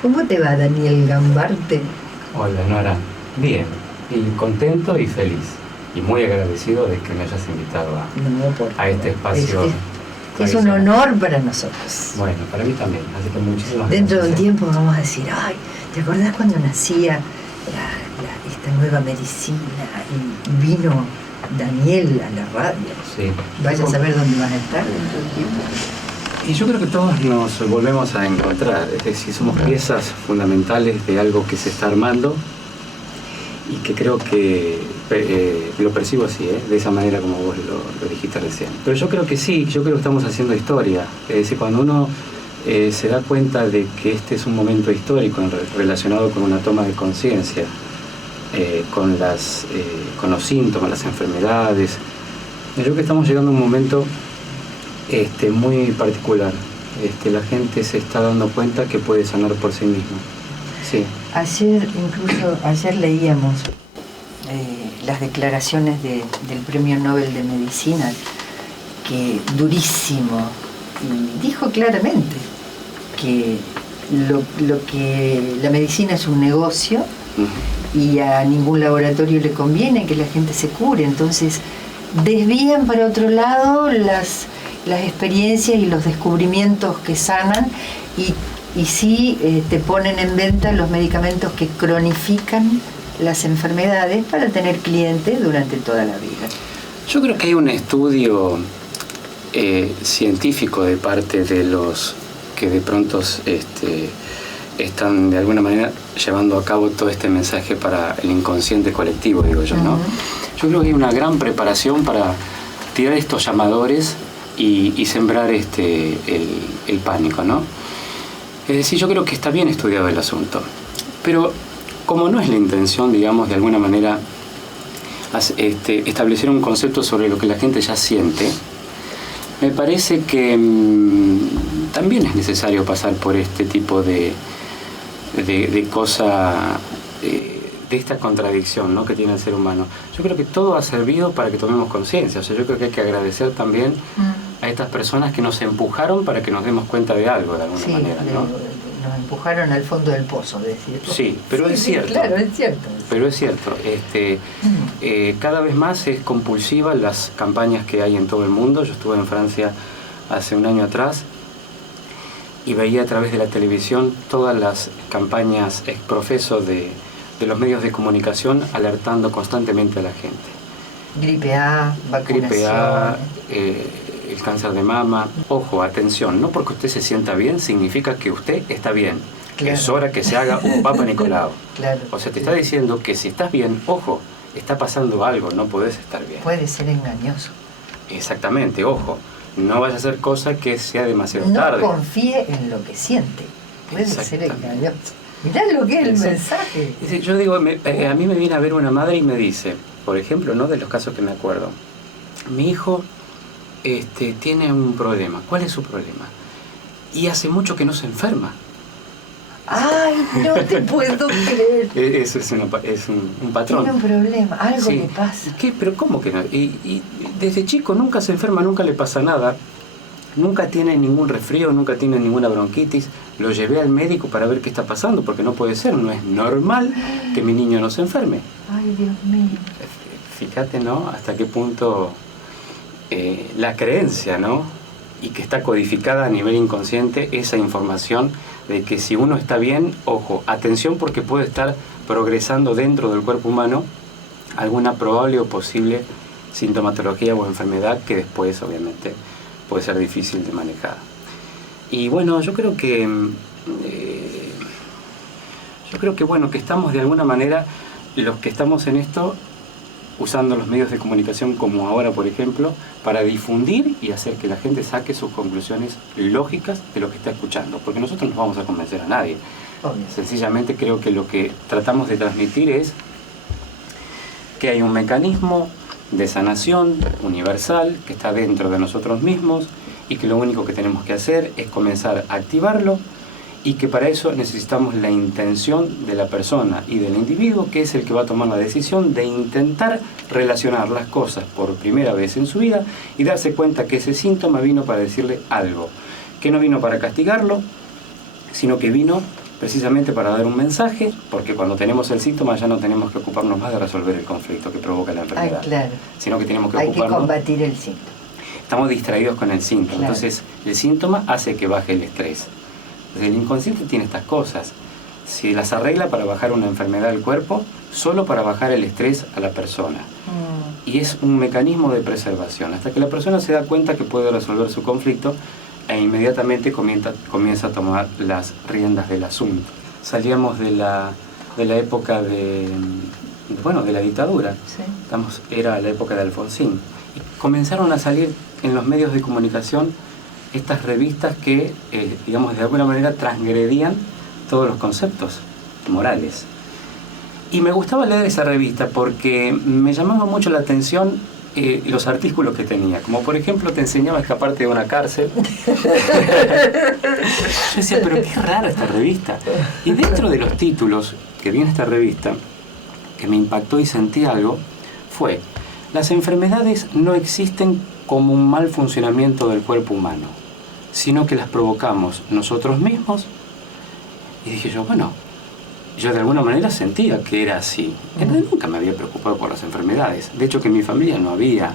¿Cómo te va, Daniel Gambarte? Hola, Nora. Bien, y contento y feliz. Y muy agradecido de que me hayas invitado a este espacio. Es un honor para nosotros. Bueno, para mí también, así que muchísimas gracias. Dentro de un tiempo vamos a decir, ay, ¿te acordás cuando nacía esta nueva medicina y vino Daniel a la radio? Sí. Vaya a saber dónde van a estar dentro del tiempo. Y yo creo que todos nos volvemos a encontrar, es decir, somos piezas fundamentales de algo que se está armando y que creo que lo percibo así, de esa manera como vos lo dijiste recién. Pero yo creo que sí, yo creo que estamos haciendo historia, es decir, cuando uno se da cuenta de que este es un momento histórico relacionado con una toma de conciencia, con los síntomas, las enfermedades, yo creo que estamos llegando a un momento muy particular. La gente se está dando cuenta que puede sanar por sí misma. Sí. Ayer leíamos las declaraciones del Premio Nobel de Medicina, que durísimo, y dijo claramente que lo que la medicina es un negocio y a ningún laboratorio le conviene que la gente se cure, entonces desvían para otro lado las experiencias y los descubrimientos que sanan y sí te ponen en venta los medicamentos que cronifican las enfermedades para tener clientes durante toda la vida. Yo creo que hay un estudio científico de parte de los que de pronto están de alguna manera llevando a cabo todo este mensaje para el inconsciente colectivo, digo yo, ¿no? Yo creo que hay una gran preparación para tirar estos llamadores y sembrar el pánico, ¿no? Es decir, yo creo que está bien estudiado el asunto, pero como no es la intención, digamos, de alguna manera establecer un concepto sobre lo que la gente ya siente, me parece que también es necesario pasar por este tipo de cosa, de esta contradicción, ¿no?, que tiene el ser humano. Yo creo que todo ha servido para que tomemos conciencia. O sea, yo creo que hay que agradecer también a estas personas que nos empujaron para que nos demos cuenta de algo, de alguna manera, ¿no? Nos empujaron al fondo del pozo, decir. Sí, pero sí, es cierto. Claro, es cierto. Pero es cierto. Cada vez más es compulsiva las campañas que hay en todo el mundo. Yo estuve en Francia hace un año atrás y veía a través de la televisión todas las campañas exprofeso de los medios de comunicación alertando constantemente a la gente. Gripe A, vacunación. Gripe A, el cáncer de mama. Ojo, atención, no porque usted se sienta bien significa que usted está bien. Claro. Es hora que se haga un Papa Nicolau. Claro. O sea, te está diciendo que si estás bien, ojo, está pasando algo, no podés estar bien. Puede ser engañoso. Exactamente, ojo. No vaya a hacer cosa que sea demasiado tarde. No confíe en lo que siente. Puede ser engañoso. Mirá lo que es el mensaje. Yo digo, a mí me viene a ver una madre y me dice, por ejemplo, ¿no?, de los casos que me acuerdo, mi hijo tiene un problema. ¿Cuál es su problema? Y hace mucho que no se enferma. ¡Ay, no te puedo creer! Eso es un patrón. Tiene un problema, algo le pasa. ¿Qué? ¿Pero cómo que no? Y desde chico nunca se enferma, nunca le pasa nada. Nunca tiene ningún resfrío, nunca tiene ninguna bronquitis. Lo llevé al médico para ver qué está pasando, porque no puede ser, no es normal que mi niño no se enferme. Ay, Dios mío. Fíjate, ¿no?, hasta qué punto la creencia, ¿no?, y que está codificada a nivel inconsciente esa información de que si uno está bien, ojo, atención, porque puede estar progresando dentro del cuerpo humano alguna probable o posible sintomatología o enfermedad que después, obviamente, puede ser difícil de manejar. Y bueno, yo creo que bueno, que estamos de alguna manera, los que estamos en esto, usando los medios de comunicación como ahora, por ejemplo, para difundir y hacer que la gente saque sus conclusiones lógicas de lo que está escuchando, porque nosotros no vamos a convencer a nadie. Obvio. Sencillamente creo que lo que tratamos de transmitir es que hay un mecanismo de sanación universal que está dentro de nosotros mismos y que lo único que tenemos que hacer es comenzar a activarlo, y que para eso necesitamos la intención de la persona y del individuo, que es el que va a tomar la decisión de intentar relacionar las cosas por primera vez en su vida y darse cuenta que ese síntoma vino para decirle algo, que no vino para castigarlo, sino que vino precisamente para dar un mensaje, porque cuando tenemos el síntoma ya no tenemos que ocuparnos más de resolver el conflicto que provoca la enfermedad, claro. Sino que tenemos que Hay ocuparnos... que combatir el síntoma. Estamos distraídos con el síntoma, Claro. Entonces el síntoma hace que baje el estrés. Entonces, el inconsciente tiene estas cosas, se las arregla para bajar una enfermedad del cuerpo, solo para bajar el estrés a la persona. Y es un mecanismo de preservación, hasta que la persona se da cuenta que puede resolver su conflicto e inmediatamente comienza a tomar las riendas del asunto. Salíamos de la época de la dictadura, Sí. Era la época de Alfonsín. Y comenzaron a salir en los medios de comunicación estas revistas que, digamos, de alguna manera transgredían todos los conceptos morales. Y me gustaba leer esa revista porque me llamaba mucho la atención los artículos que tenía, como por ejemplo te enseñaba a escaparte de una cárcel. Yo decía, pero qué rara esta revista. Y dentro de los títulos que viene esta revista, que me impactó y sentí algo, fue: las enfermedades no existen como un mal funcionamiento del cuerpo humano, sino que las provocamos nosotros mismos. Y dije yo, bueno, yo de alguna manera sentía que era así. En realidad nunca me había preocupado por las enfermedades. De hecho, que en mi familia no había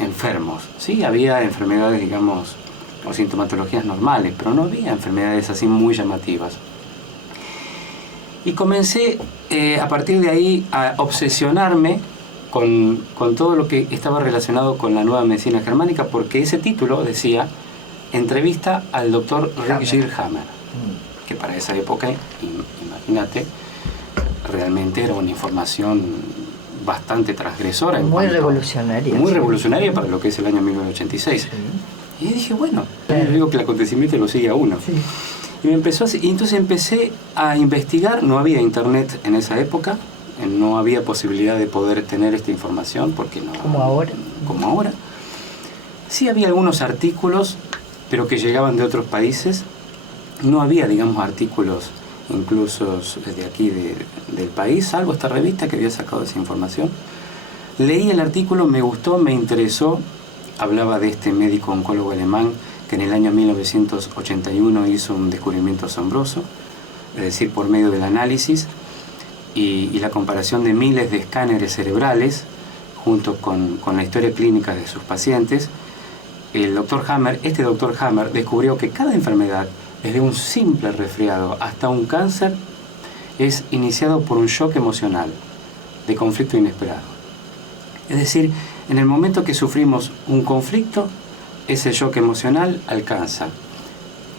enfermos. Sí, había enfermedades, digamos, o sintomatologías normales, pero no había enfermedades así muy llamativas. Y comencé a partir de ahí a obsesionarme con todo lo que estaba relacionado con la nueva medicina germánica, porque ese título decía entrevista al doctor Rick Hammer, que para esa época, imagínate, realmente era una información bastante transgresora. Muy revolucionaria. Muy revolucionaria para lo que es el año 1986. Sí. Y dije, bueno, yo digo que el acontecimiento lo sigue a uno. Sí. Y entonces empecé a investigar. No había internet en esa época, no había posibilidad de poder tener esta información, porque no... Como ahora. Como ahora. Sí había algunos artículos, pero que llegaban de otros países. No había, digamos, artículos incluso de aquí del país, salvo esta revista que había sacado esa información. Leí el artículo, me gustó, me interesó. Hablaba de este médico oncólogo alemán que en el año 1981 hizo un descubrimiento asombroso, es decir, por medio del análisis y la comparación de miles de escáneres cerebrales junto con la historia clínica de sus pacientes. El doctor Hammer, descubrió que cada enfermedad, desde un simple resfriado hasta un cáncer, es iniciado por un shock emocional de conflicto inesperado. Es decir, en el momento que sufrimos un conflicto, ese shock emocional alcanza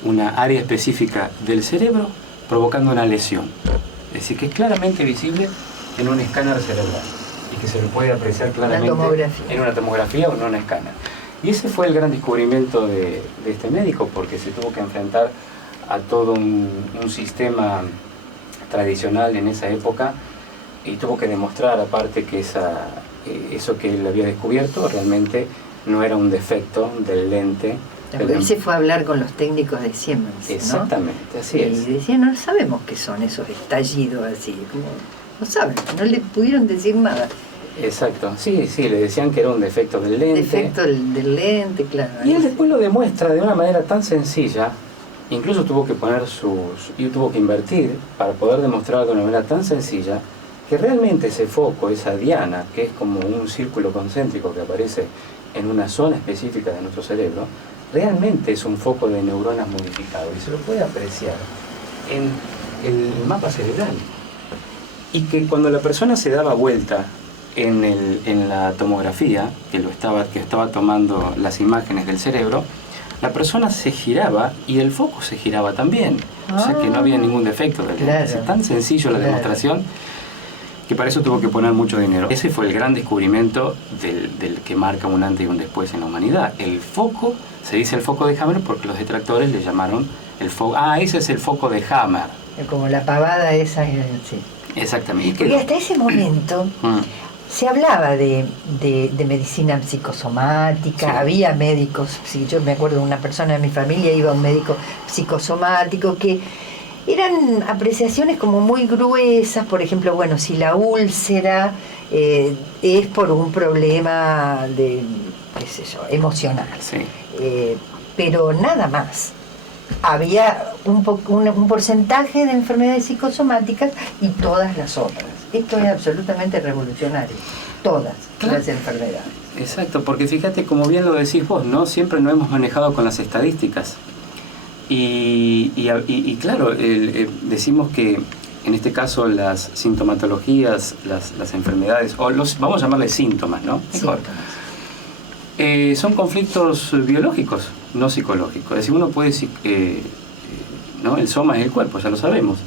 una área específica del cerebro, provocando una lesión. Es decir, que es claramente visible en un escáner cerebral y que se lo puede apreciar claramente en una tomografía o en un escáner. Y ese fue el gran descubrimiento de este médico, porque se tuvo que enfrentar a todo un sistema tradicional en esa época y tuvo que demostrar aparte que eso que él había descubierto realmente no era un defecto del lente. Él se fue a hablar con los técnicos de Siemens, ¿no? Exactamente, así es. Y decían, no sabemos qué son esos estallidos así, como, no saben, no le pudieron decir nada. Exacto, sí, le decían que era un defecto del lente. Defecto del lente, claro. Y él después lo demuestra de una manera tan sencilla, incluso tuvo que tuvo que invertir para poder demostrar de una manera tan sencilla que realmente ese foco, esa diana, que es como un círculo concéntrico que aparece en una zona específica de nuestro cerebro, realmente es un foco de neuronas modificado y se lo puede apreciar en el mapa cerebral. Y que cuando la persona se daba vuelta en la tomografía, que estaba tomando las imágenes del cerebro, la persona se giraba y el foco se giraba también. O sea que no había ningún defecto. Claro. Es tan sencillo la demostración que para eso tuvo que poner mucho dinero. Ese fue el gran descubrimiento del que marca un antes y un después en la humanidad. El foco, se dice el foco de Hammer porque los detractores le llamaron el foco. Ese es el foco de Hammer. Como la pavada esa, sí. Exactamente. Porque hasta ese momento se hablaba de medicina psicosomática, sí. Había médicos, yo me acuerdo de una persona de mi familia, iba a un médico psicosomático que eran apreciaciones como muy gruesas, por ejemplo, bueno, si la úlcera es por un problema de, qué sé yo, emocional, sí. Pero nada más. había un porcentaje de enfermedades psicosomáticas y todas las otras. Esto es absolutamente revolucionario. Todas las enfermedades. Exacto, porque fíjate, como bien lo decís vos, ¿no? Siempre nos hemos manejado con las estadísticas. Y claro, decimos que en este caso las sintomatologías, las enfermedades, o vamos a llamarles síntomas, ¿no? Mejor. Son conflictos biológicos, no psicológicos. Es decir, uno puede decir que ¿no? El soma es el cuerpo, ya lo sabemos.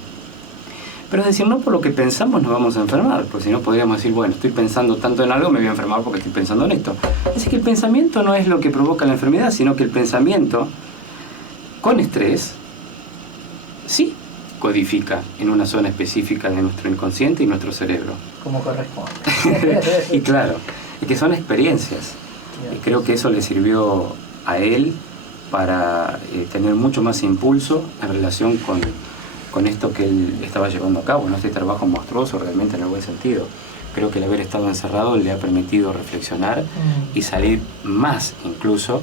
Pero es decir, no por lo que pensamos nos vamos a enfermar, porque si no podríamos decir, bueno, estoy pensando tanto en algo, me voy a enfermar porque estoy pensando en esto. Es decir, que el pensamiento no es lo que provoca la enfermedad, sino que el pensamiento con estrés sí codifica en una zona específica de nuestro inconsciente y nuestro cerebro. Como corresponde. Y claro, es que son experiencias. Y creo que eso le sirvió a él para tener mucho más impulso en relación con esto que él estaba llevando a cabo, ¿no? Este trabajo monstruoso realmente en el buen sentido. Creo que el haber estado encerrado le ha permitido reflexionar y salir más incluso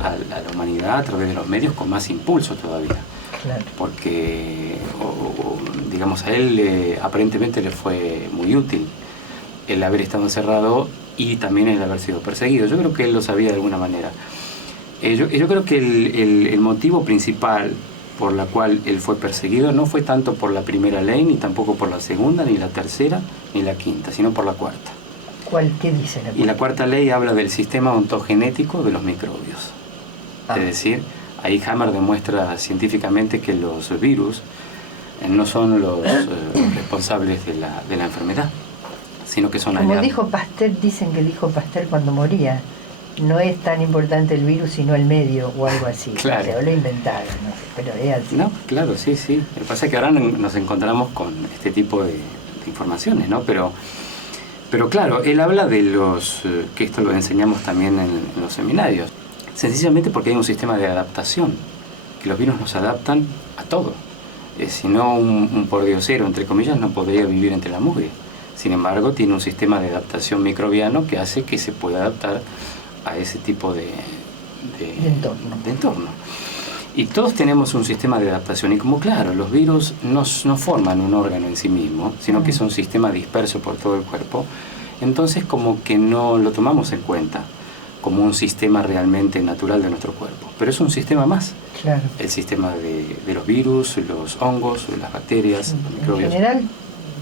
a la humanidad a través de los medios con más impulso todavía. Claro. Porque, digamos, a él aparentemente le fue muy útil el haber estado encerrado y también el haber sido perseguido. Yo creo que él lo sabía de alguna manera. Yo creo que el motivo principal por la cual él fue perseguido no fue tanto por la primera ley, ni tampoco por la segunda, ni la tercera, ni la quinta, sino por la cuarta. ¿Cuál? ¿Qué dice la cuarta? Y la cuarta ley habla del sistema ontogenético de los microbios. Es decir, ahí Hammer demuestra científicamente que los virus no son los responsables de la enfermedad, sino que son Como dijo Pasteur, dicen que dijo Pasteur cuando moría, no es tan importante el virus sino el medio o algo así. Claro. O sea, lo inventaron, no sé, pero es así. No, claro, sí, sí. Lo que pasa es que ahora nos encontramos con este tipo de informaciones, ¿no? Pero claro, él habla de que esto lo enseñamos también en los seminarios, sencillamente porque hay un sistema de adaptación, que los virus nos adaptan a todo. Si no, un pordiosero, entre comillas, no podría vivir entre la mugre. Sin embargo, tiene un sistema de adaptación microbiano que hace que se pueda adaptar a ese tipo de entorno. Y todos tenemos un sistema de adaptación. Y como claro, los virus no forman un órgano en sí mismo, sino que son un sistema disperso por todo el cuerpo, entonces como que no lo tomamos en cuenta como un sistema realmente natural de nuestro cuerpo. Pero es un sistema más. Claro. El sistema de los virus, los hongos, las bacterias, los microbios. En general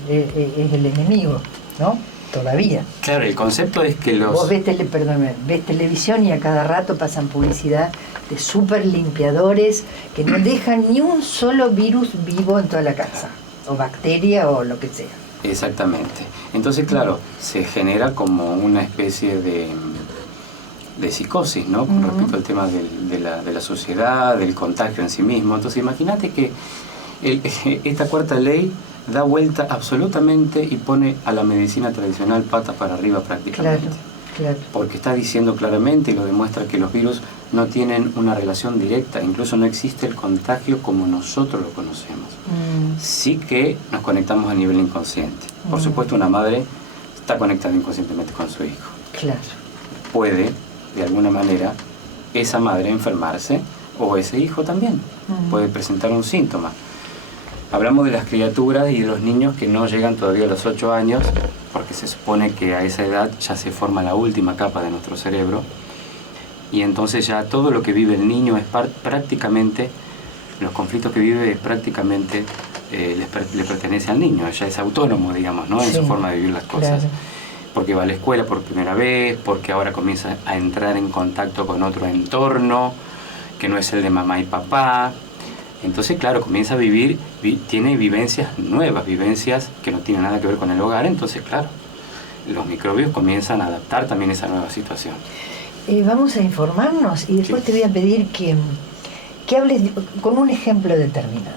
es el enemigo, ¿no? Todavía. Claro, el concepto es que Vos ves televisión y a cada rato pasan publicidad de super limpiadores que no dejan ni un solo virus vivo en toda la casa, o bacteria o lo que sea. Exactamente. Entonces, claro, se genera como una especie de psicosis, ¿no? Con respecto al tema de la sociedad, del contagio en sí mismo. Entonces, imagínate que esta cuarta ley da vuelta absolutamente y pone a la medicina tradicional patas para arriba prácticamente. Claro. Porque está diciendo claramente y lo demuestra que los virus no tienen una relación directa, incluso no existe el contagio como nosotros lo conocemos. Sí que nos conectamos a nivel inconsciente. Por supuesto, una madre está conectada inconscientemente con su hijo. Claro. Puede, de alguna manera, esa madre enfermarse o ese hijo también. Puede presentar un síntoma. Hablamos de las criaturas y de los niños que no llegan todavía a los 8 años, porque se supone que a esa edad ya se forma la última capa de nuestro cerebro, y entonces ya todo lo que vive el niño es prácticamente, los conflictos que vive prácticamente le pertenece al niño, ya es autónomo, digamos, ¿no? En su forma de vivir las cosas. Claro. Porque va a la escuela por primera vez, porque ahora comienza a entrar en contacto con otro entorno, que no es el de mamá y papá. Entonces, claro, comienza a vivir, tiene vivencias nuevas, vivencias que no tienen nada que ver con el hogar. Entonces, claro, los microbios comienzan a adaptar también esa nueva situación. Vamos a informarnos y después te voy a pedir que hables con un ejemplo determinado.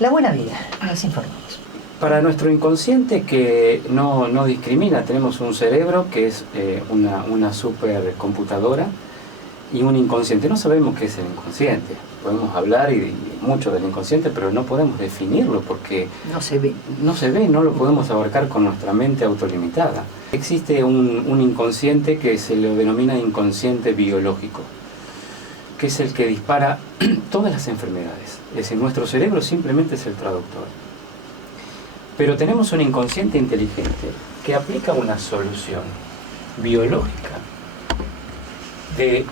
La buena vida, nos informamos. Para nuestro inconsciente que no discrimina, tenemos un cerebro que es una supercomputadora y un inconsciente. No sabemos qué es el inconsciente. Podemos hablar y mucho del inconsciente, pero no podemos definirlo porque no se ve. No se ve, no lo podemos abarcar con nuestra mente autolimitada. Existe un inconsciente que se lo denomina inconsciente biológico. que es el que dispara todas las enfermedades. Es decir, nuestro cerebro simplemente es el traductor. Pero tenemos un inconsciente inteligente que aplica una solución biológica de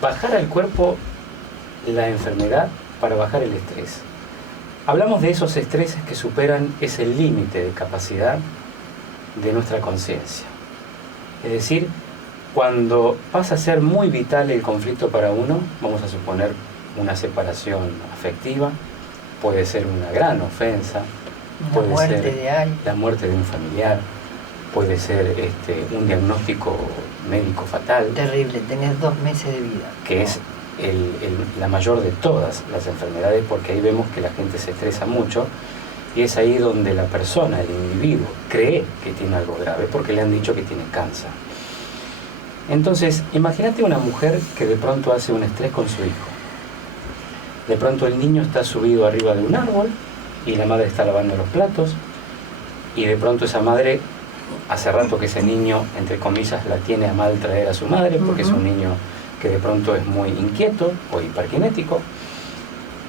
bajar al cuerpo la enfermedad para bajar el estrés. Hablamos de esos estreses que superan ese límite de capacidad de nuestra conciencia. Es decir, cuando pasa a ser muy vital el conflicto para uno, vamos a suponer una separación afectiva, puede ser una gran ofensa, puede ser la muerte de un familiar, puede ser un diagnóstico médico fatal. Terrible, tenés 2 meses de vida. Que es la mayor de todas las enfermedades, porque ahí vemos que la gente se estresa mucho y es ahí donde la persona, el individuo, cree que tiene algo grave porque le han dicho que tiene cáncer. Entonces, imagínate una mujer que de pronto hace un estrés con su hijo. De pronto el niño está subido arriba de un árbol y la madre está lavando los platos y de pronto esa madre, hace rato que ese niño, entre comillas, la tiene a mal traer a su madre porque es un niño que de pronto es muy inquieto o hiperkinético,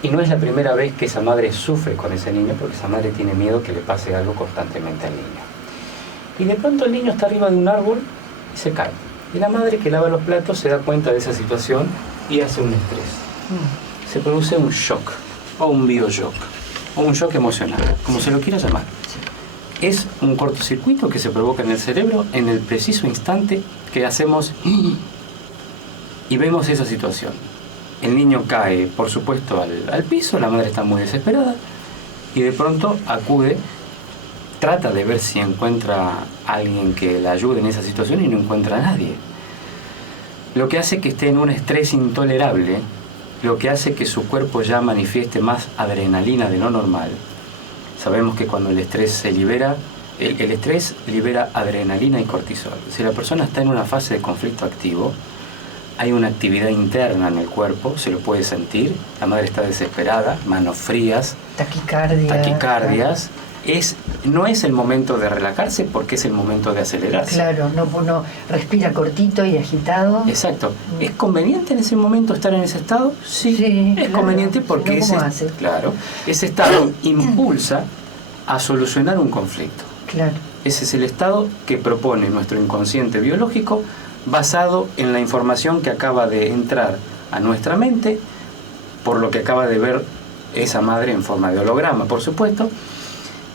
y no es la primera vez que esa madre sufre con ese niño porque esa madre tiene miedo que le pase algo constantemente al niño. Y de pronto el niño está arriba de un árbol y se cae. Y la madre que lava los platos se da cuenta de esa situación y hace un estrés. Se produce un shock, o un bioshock, o un shock emocional, como se lo quiera llamar. Es un cortocircuito que se provoca en el cerebro en el preciso instante que hacemos y vemos esa situación. El niño cae, por supuesto, al piso, la madre está muy desesperada y de pronto acude, trata de ver si encuentra a alguien que la ayude en esa situación y no encuentra a nadie. Lo que hace que esté en un estrés intolerable, lo que hace que su cuerpo ya manifieste más adrenalina de lo normal. Sabemos que cuando el estrés se libera, el estrés libera adrenalina y cortisol. Si la persona está en una fase de conflicto activo, hay una actividad interna en el cuerpo, se lo puede sentir, la madre está desesperada, manos frías, taquicardias. No es el momento de relajarse porque es el momento de acelerarse. Claro, uno respira cortito y agitado. Exacto. ¿Es conveniente en ese momento estar en ese estado? Sí, es conveniente porque ese estado impulsa a solucionar un conflicto. Claro. Ese es el estado que propone nuestro inconsciente biológico basado en la información que acaba de entrar a nuestra mente por lo que acaba de ver esa madre en forma de holograma, por supuesto.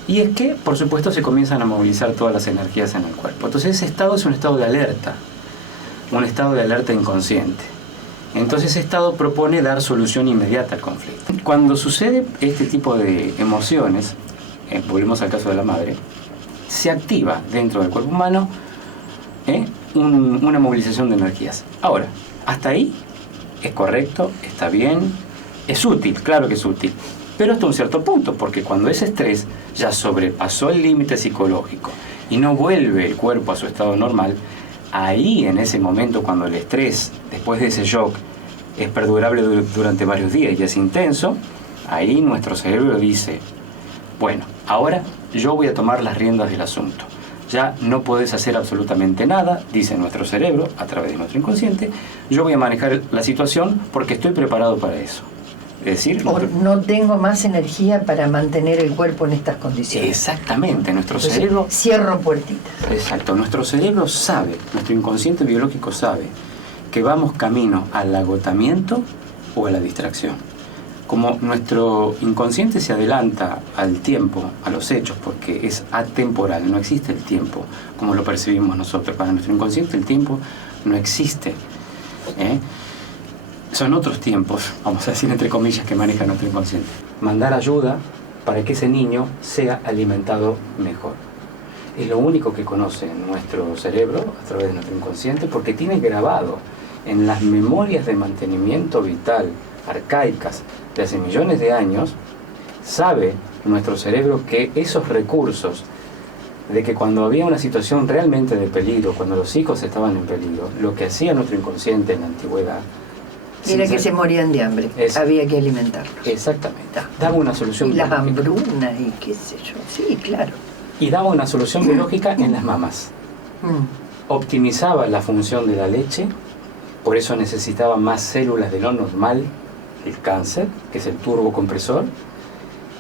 Y es que, por supuesto, se comienzan a movilizar todas las energías en el cuerpo. Entonces ese estado es un estado de alerta, un estado de alerta inconsciente. Entonces ese estado propone dar solución inmediata al conflicto. Cuando sucede este tipo de emociones, volvemos al caso de la madre, se activa dentro del cuerpo humano una movilización de energías. Ahora, hasta ahí es correcto, está bien, es útil, claro que es útil. Pero hasta un cierto punto, porque cuando ese estrés ya sobrepasó el límite psicológico y no vuelve el cuerpo a su estado normal, ahí en ese momento cuando el estrés, después de ese shock, es perdurable durante varios días y es intenso, ahí nuestro cerebro dice, bueno, ahora yo voy a tomar las riendas del asunto. Ya no puedes hacer absolutamente nada, dice nuestro cerebro, a través de nuestro inconsciente, yo voy a manejar la situación porque estoy preparado para eso. Es decir, no tengo más energía para mantener el cuerpo en estas condiciones. Exactamente, nuestro cerebro... Cierro puertitas. Exacto, nuestro cerebro sabe, nuestro inconsciente biológico sabe que vamos camino al agotamiento o a la distracción. Como nuestro inconsciente se adelanta al tiempo, a los hechos, porque es atemporal, no existe el tiempo como lo percibimos nosotros. Para nuestro inconsciente el tiempo no existe. Son otros tiempos, vamos a decir entre comillas, que maneja nuestro inconsciente. Mandar ayuda para que ese niño sea alimentado mejor. Es lo único que conoce nuestro cerebro a través de nuestro inconsciente porque tiene grabado en las memorias de mantenimiento vital arcaicas de hace millones de años, sabe nuestro cerebro que esos recursos de que cuando había una situación realmente de peligro, cuando los hijos estaban en peligro, lo que hacía nuestro inconsciente en la antigüedad era que se morían de hambre, había que alimentarlos. Exactamente. Daba una solución biológica. Y las biológica. hambrunas y qué sé yo, sí, claro. Y daba una solución biológica en las mamas. Optimizaba la función de la leche por eso necesitaba más células de lo normal, el cáncer, que es el turbocompresor,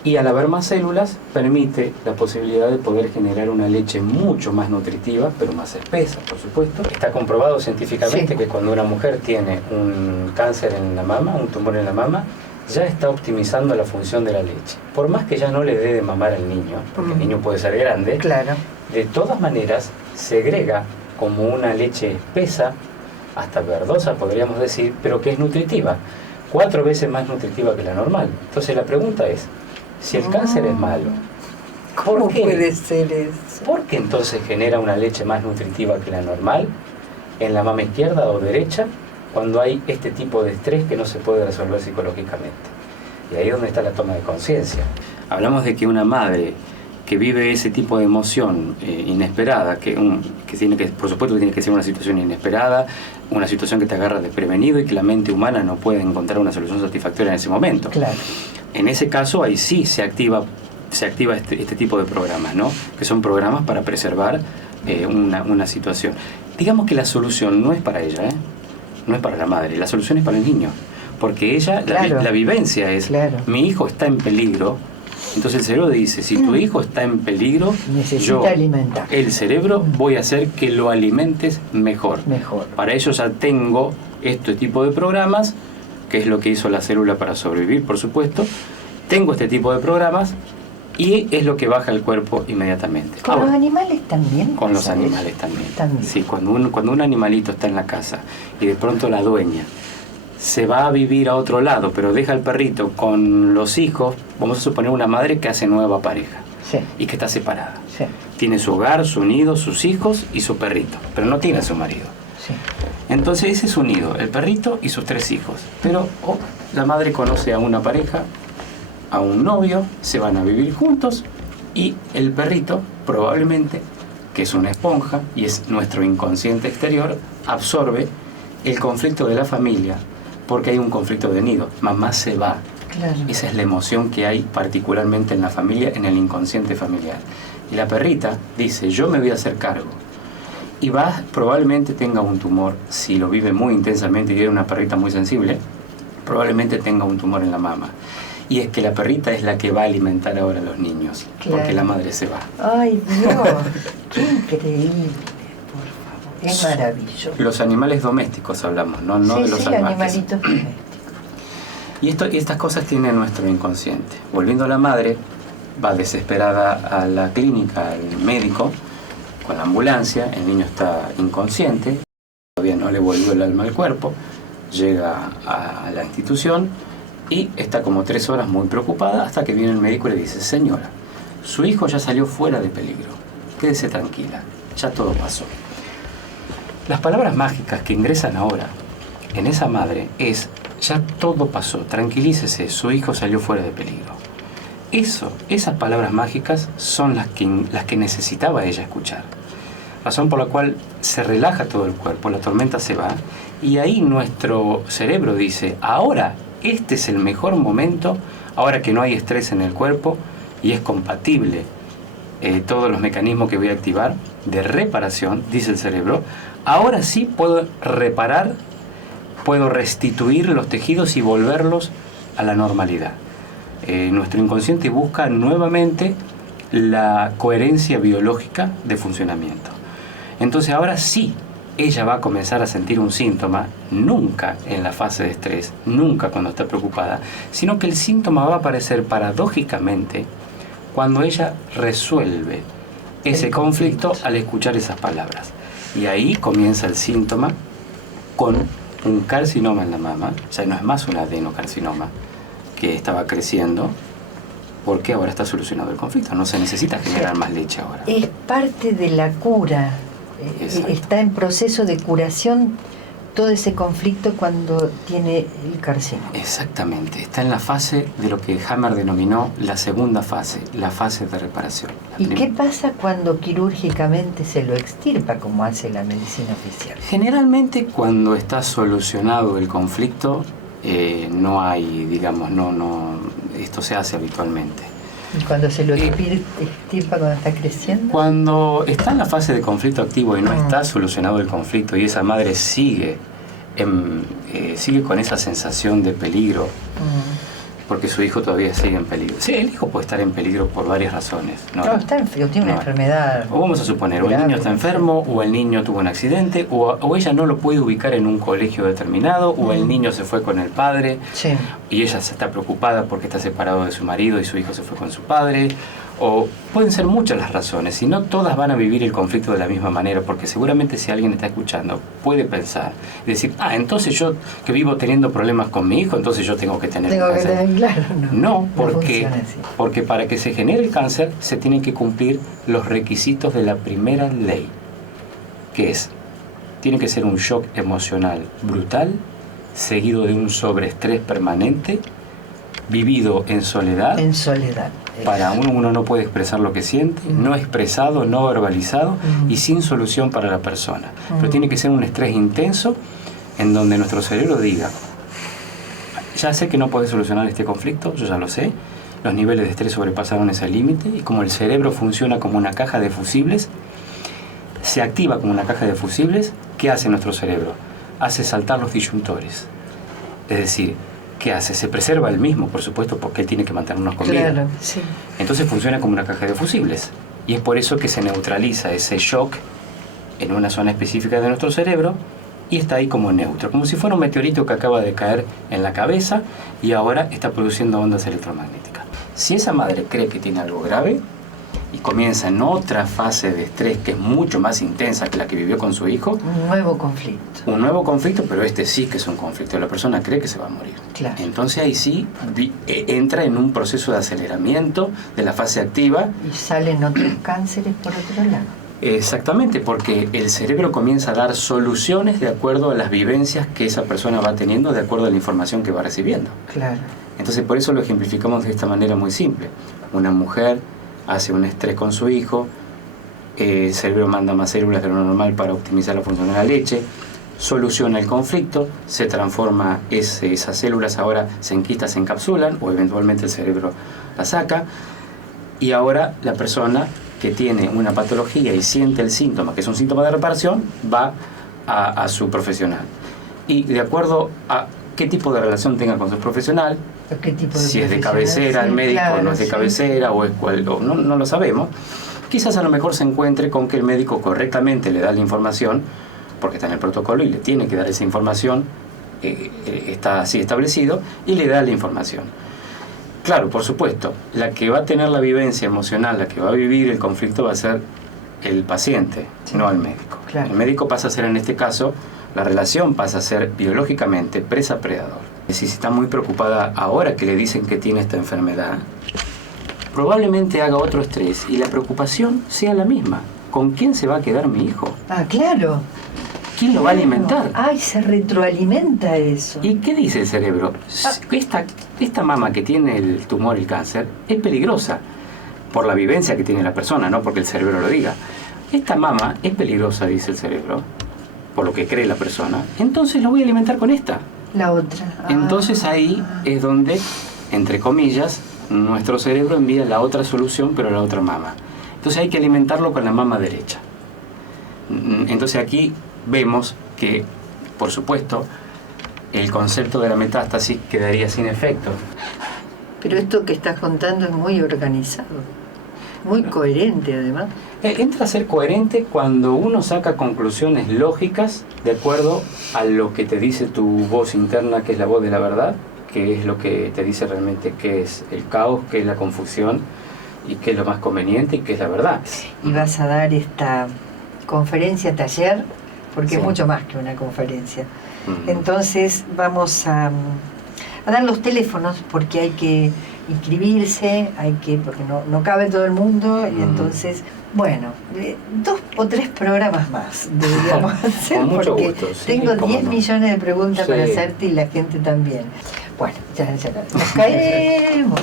y al haber más células permite la posibilidad de poder generar una leche mucho más nutritiva, pero más espesa, por supuesto. Está comprobado científicamente que cuando una mujer tiene un cáncer en la mama, un tumor en la mama, ya está optimizando la función de la leche. Por más que ya no le dé de mamar al niño, porque el niño puede ser grande, claro, de todas maneras segrega como una leche espesa, hasta verdosa podríamos decir, pero que es nutritiva, 4 veces más nutritiva que la normal. Entonces la pregunta es, si el cáncer es malo, ¿cómo puede ser eso? ¿Por qué entonces genera una leche más nutritiva que la normal en la mama izquierda o derecha cuando hay este tipo de estrés que no se puede resolver psicológicamente? Y ahí es donde está la toma de conciencia. Hablamos de que una madre que vive ese tipo de emoción inesperada, que tiene que, por supuesto que tiene que ser una situación inesperada, una situación que te agarra desprevenido y que la mente humana no puede encontrar una solución satisfactoria en ese momento. Claro. En ese caso, ahí sí se activa este tipo de programas, ¿no? Que son programas para preservar una situación. Digamos que la solución no es para ella, no es para la madre, la solución es para el niño. Porque ella, claro, la vivencia es, claro, mi hijo está en peligro. Entonces el cerebro dice, si tu hijo está en peligro, necesita alimentar. El cerebro voy a hacer que lo alimentes mejor. Para ello ya tengo este tipo de programas, que es lo que hizo la célula para sobrevivir, por supuesto. Tengo este tipo de programas y es lo que baja el cuerpo inmediatamente. ¿Con los animales también? Con los animales también. Sí, cuando un animalito está en la casa y de pronto la dueña se va a vivir a otro lado, pero deja al perrito con los hijos, vamos a suponer una madre que hace nueva pareja, sí, y que está separada. Sí. Tiene su hogar, su nido, sus hijos y su perrito, pero no tiene a su marido. Sí. Entonces ese es su nido, el perrito y sus 3 hijos. Pero la madre conoce a una pareja, a un novio, se van a vivir juntos y el perrito probablemente, que es una esponja y es nuestro inconsciente exterior, absorbe el conflicto de la familia, porque hay un conflicto de nido. Mamá se va. Claro. Esa es la emoción que hay particularmente en la familia, en el inconsciente familiar. Y la perrita dice, yo me voy a hacer cargo. Y probablemente tenga un tumor, si lo vive muy intensamente y es una perrita muy sensible, probablemente tenga un tumor en la mama. Y es que la perrita es la que va a alimentar ahora a los niños, claro, porque la madre se va. ¡Ay, Dios! ¡Qué increíble! Es maravilloso. Los animales domésticos hablamos, no sí, de los sí, salvajes. Animalitos domésticos. Y estas cosas tienen nuestro inconsciente. Volviendo a la madre, va desesperada a la clínica, al médico, con la ambulancia, el niño está inconsciente, todavía no le volvió el alma al cuerpo, llega a la institución y está como 3 horas muy preocupada hasta que viene el médico y le dice, señora, su hijo ya salió fuera de peligro, quédese tranquila, ya todo pasó. Las palabras mágicas que ingresan ahora en esa madre es, ya todo pasó, tranquilícese, su hijo salió fuera de peligro. Esas palabras mágicas son las que necesitaba ella escuchar. Razón por la cual se relaja todo el cuerpo, la tormenta se va, y ahí nuestro cerebro dice, ahora este es el mejor momento, ahora que no hay estrés en el cuerpo y es compatible todos los mecanismos que voy a activar de reparación, dice el cerebro, ahora sí puedo reparar, puedo restituir los tejidos y volverlos a la normalidad. Nuestro inconsciente busca nuevamente la coherencia biológica de funcionamiento. Entonces ahora sí, ella va a comenzar a sentir un síntoma, nunca en la fase de estrés, nunca cuando está preocupada, sino que el síntoma va a aparecer paradójicamente cuando ella resuelve ese conflicto al escuchar esas palabras. Y ahí comienza el síntoma con un carcinoma en la mama, ya no es más un adenocarcinoma que estaba creciendo, porque ahora está solucionado el conflicto, no se necesita generar más leche ahora. Es parte de la cura, está en proceso de curación todo ese conflicto cuando tiene el carcinoma. Exactamente, está en la fase de lo que Hammer denominó la segunda fase, la fase de reparación. ¿Y qué pasa cuando quirúrgicamente se lo extirpa, como hace la medicina oficial? Generalmente cuando está solucionado el conflicto, no hay, digamos, esto se hace habitualmente. ¿Y cuando se lo extirpa cuando está creciendo? Cuando está en la fase de conflicto activo y no está solucionado el conflicto y esa madre sigue sigue con esa sensación de peligro, porque su hijo todavía sigue en peligro. Sí, el hijo puede estar en peligro por varias razones. No, está enfermo, tiene una enfermedad. O vamos a suponer, o el niño está enfermo, o el niño tuvo un accidente, o ella no lo puede ubicar en un colegio determinado, o el niño se fue con el padre, y ella se está preocupada porque está separado de su marido y su hijo se fue con su padre. O pueden ser muchas las razones, y no todas van a vivir el conflicto de la misma manera, porque seguramente si alguien está escuchando puede pensar y decir, entonces yo que vivo teniendo problemas con mi hijo, entonces yo tengo que tener cáncer. Claro, no, porque para que se genere el cáncer se tienen que cumplir los requisitos de la primera ley, que es, tiene que ser un shock emocional brutal, seguido de un sobreestrés permanente, vivido en soledad. En soledad. Para uno no puede expresar lo que siente, no expresado, no verbalizado y sin solución para la persona. Pero tiene que ser un estrés intenso en donde nuestro cerebro diga, ya sé que no puedes solucionar este conflicto, yo ya lo sé, los niveles de estrés sobrepasaron ese límite, y como el cerebro funciona como una caja de fusibles, se activa como una caja de fusibles, ¿qué hace nuestro cerebro? Hace saltar los disyuntores. Es decir, ¿qué hace? Se preserva él mismo, por supuesto, porque él tiene que mantenernos con vida. Claro, sí. Entonces funciona como una caja de fusibles. Y es por eso que se neutraliza ese shock en una zona específica de nuestro cerebro y está ahí como neutro, como si fuera un meteorito que acaba de caer en la cabeza y ahora está produciendo ondas electromagnéticas. Si esa madre cree que tiene algo grave y comienza en otra fase de estrés que es mucho más intensa que la que vivió con su hijo, un nuevo conflicto. Un nuevo conflicto, pero este sí que es un conflicto. La persona cree que se va a morir. Claro. Entonces ahí sí entra en un proceso de aceleramiento de la fase activa. Y salen otros cánceres por otro lado. Exactamente, porque el cerebro comienza a dar soluciones de acuerdo a las vivencias que esa persona va teniendo, de acuerdo a la información que va recibiendo. Claro. Entonces por eso lo ejemplificamos de esta manera muy simple. Una mujer hace un estrés con su hijo, el cerebro manda más células de lo normal para optimizar la función de la leche, soluciona el conflicto, se transforma esas células, ahora se enquistan, se encapsulan, o eventualmente el cerebro la saca, y ahora la persona que tiene una patología y siente el síntoma, que es un síntoma de reparación, va a su profesional. Y de acuerdo a qué tipo de relación tenga con su profesional, ¿Qué tipo de si es de cabecera, el médico, claro, no es de cabecera, o es no lo sabemos, quizás a lo mejor se encuentre con que el médico correctamente le da la información, porque está en el protocolo y le tiene que dar esa información, está así establecido, y le da la información. Claro, por supuesto, la que va a tener la vivencia emocional, la que va a vivir el conflicto va a ser el paciente, no el médico. Claro. El médico pasa a ser, en este caso, la relación pasa a ser biológicamente presa-predador. Si está muy preocupada ahora que le dicen que tiene esta enfermedad, probablemente haga otro estrés y la preocupación sea la misma. ¿Con quién se va a quedar mi hijo? Claro. ¿Quién lo va a alimentar? Se retroalimenta eso. ¿Y qué dice el cerebro? Esta mamá que tiene el tumor, el cáncer, es peligrosa por la vivencia que tiene la persona, no porque el cerebro lo diga. Esta mamá es peligrosa, dice el cerebro, por lo que cree la persona, entonces lo voy a alimentar con esta. La otra. Entonces ahí es donde, entre comillas, nuestro cerebro envía la otra solución, pero a la otra mama. Entonces hay que alimentarlo con la mama derecha. Entonces aquí vemos que, por supuesto, el concepto de la metástasis quedaría sin efecto. Pero esto que estás contando es muy organizado, muy coherente además. Entra a ser coherente cuando uno saca conclusiones lógicas de acuerdo a lo que te dice tu voz interna, que es la voz de la verdad, que es lo que te dice realmente qué es el caos, qué es la confusión y qué es lo más conveniente y qué es la verdad. Y vas a dar esta conferencia, taller, porque es mucho más que una conferencia. Entonces vamos a dar los teléfonos porque hay que inscribirse, porque no cabe todo el mundo, y entonces, bueno, 2 o 3 programas más deberíamos hacer, con mucho porque gusto, sí, tengo 10 millones de preguntas para Sí. hacerte y la gente también. Bueno, ya nos caemos.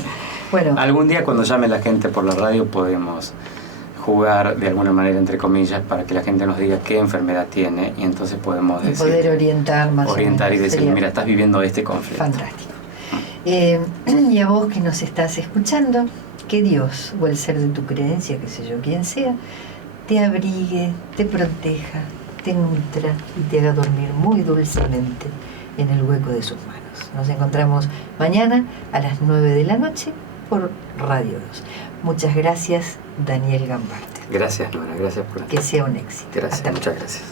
Bueno, Algún día cuando llame la gente por la radio podemos jugar de alguna manera, entre comillas, para que la gente nos diga qué enfermedad tiene, y entonces podemos y decir, poder orientar más orientar y decir, Sería mira, estás viviendo este conflicto. fantástico. Y a vos que nos estás escuchando, que Dios o el ser de tu creencia, qué sé yo, quien sea, te abrigue, te proteja, te nutra y te haga dormir muy dulcemente en el hueco de sus manos. Nos encontramos mañana a las 9 de la noche por Radio 2. Muchas gracias, Daniel Gambarte. Gracias, Nora, gracias por la... Que sea un éxito. Gracias, muchas gracias.